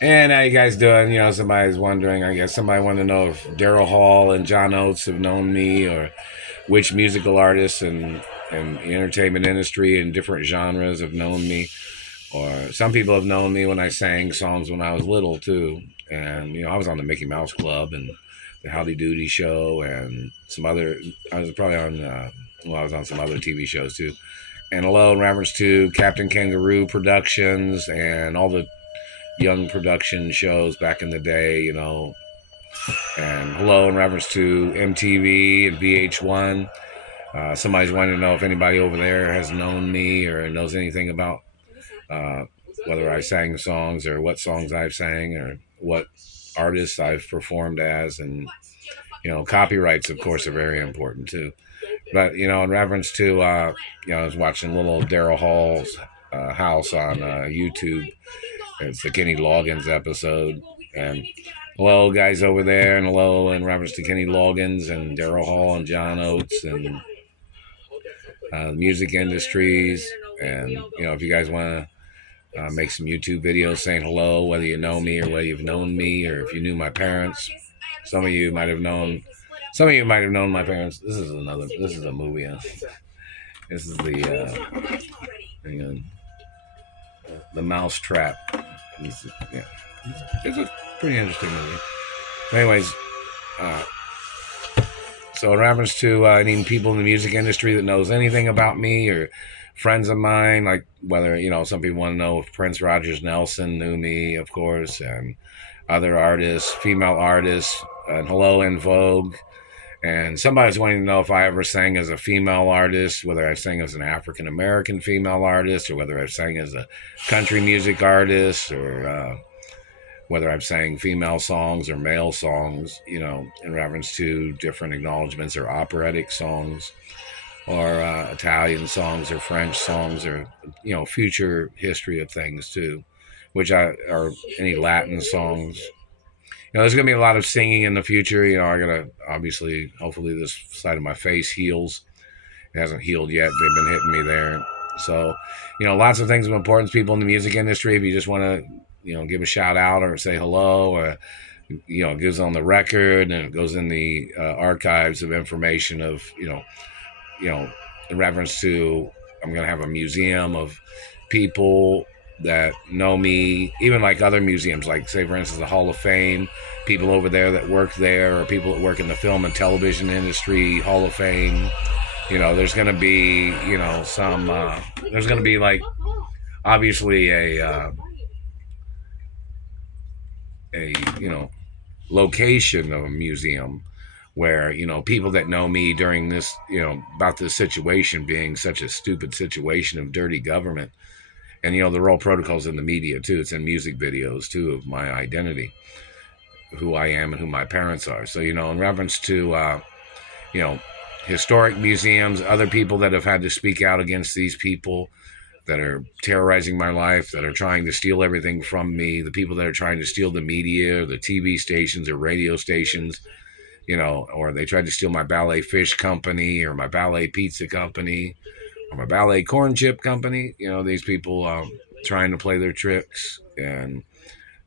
And how you guys doing? Somebody's wondering. I guess somebody wanted to know if Daryl Hall and John Oates have known me, or which musical artists and the entertainment industry in different genres have known me. Or some people have known me when I sang songs when I was little too. And I was on the Mickey Mouse Club and the Howdy Doody Show and some other. I was probably on. I was on some other TV shows too. And hello in reference to Captain Kangaroo Productions and all the young production shows back in the day. And hello in reference to MTV and VH1. Somebody's wanting to know if anybody over there has known me or knows anything about uh, whether I sang songs or what songs I've sang or what artists I've performed as. And, copyrights, of course, are very important too. But, in reference to, I was watching little Daryl Hall's house on YouTube. It's the Kenny Loggins episode. And hello, guys over there, and hello in reference to Kenny Loggins and Daryl Hall and John Oates and the music industries. And, if you guys want to make some YouTube videos saying hello, whether you know me or whether you've known me or if you knew my parents. Some of you might have known. Some of you might have known my parents. This is another. This is a movie. This is hang on, the Mouse Trap. Yeah, it's a pretty interesting movie. Anyways, uh, so in reference to any people in the music industry that knows anything about me or friends of mine, like whether some people want to know if Prince Rogers Nelson knew me, of course, and other artists, female artists, and hello in Vogue. And somebody's wanting to know if I ever sang as a female artist, whether I sang as an African American female artist, or whether I sang as a country music artist, or whether I've sang female songs or male songs, in reference to different acknowledgments or operatic songs or Italian songs or French songs or, future history of things too, or any Latin songs. There's going to be a lot of singing in the future. I got to, obviously, hopefully this side of my face heals. It hasn't healed yet. They've been hitting me there. So, lots of things of importance. People in the music industry, if you just want to, give a shout out or say hello, or, it goes on the record and it goes in the archives of information of, in reference to, I'm going to have a museum of people that know me, even like other museums, like say for instance the Hall of Fame, people over there that work there, or people that work in the film and television industry Hall of Fame. There's going to be some there's going to be like obviously a location of a museum where people that know me during this about this situation being such a stupid situation of dirty government. And the role protocols in the media too. It's in music videos too of my identity, who I am and who my parents are. So in reference to you know historic museums, other people that have had to speak out against these people that are terrorizing my life, that are trying to steal everything from me, the people that are trying to steal the media, the TV stations or radio stations, or they tried to steal my ballet fish company or my ballet pizza company or my ballet corn chip company. These people trying to play their tricks, and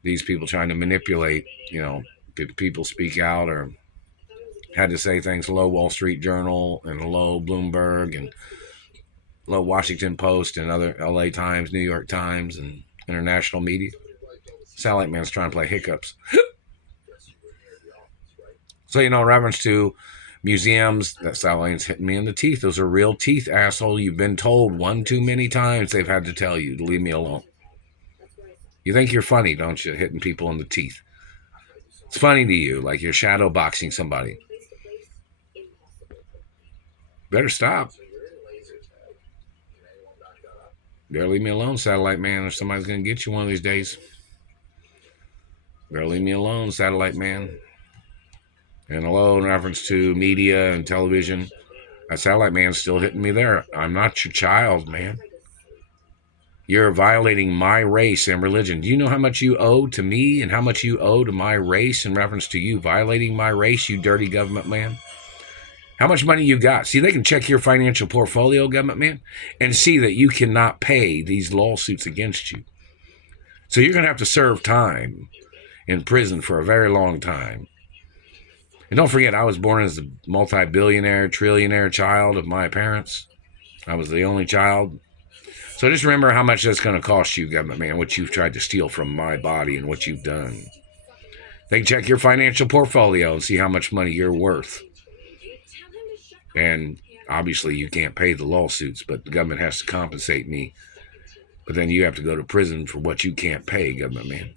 these people trying to manipulate, people speak out or had to say things. Hello, Wall Street Journal, and hello, Bloomberg, and hello, Washington Post, and other LA Times, New York Times, and international media. Satellite Man's trying to play hiccups. So, in reference to museums, that satellite's hitting me in the teeth. Those are real teeth, asshole. You've been told one too many times they've had to tell you to leave me alone. You think you're funny, don't you, hitting people in the teeth? It's funny to you, like you're shadow boxing somebody. Better stop. Better leave me alone, Satellite Man, or somebody's going to get you one of these days. Better leave me alone, Satellite Man. And hello, in reference to media and television, that Satellite Man's still hitting me there. I'm not your child, man. You're violating my race and religion. Do you know how much you owe to me and how much you owe to my race in reference to you violating my race, you dirty government man? How much money you got? See, they can check your financial portfolio, government man, and see that you cannot pay these lawsuits against you. So you're going to have to serve time in prison for a very long time. And don't forget, I was born as a multi-billionaire, trillionaire child of my parents. I was the only child. So just remember how much that's going to cost you, government man, what you've tried to steal from my body and what you've done. They can check your financial portfolio and see how much money you're worth. And obviously you can't pay the lawsuits, but the government has to compensate me. But then you have to go to prison for what you can't pay, government man.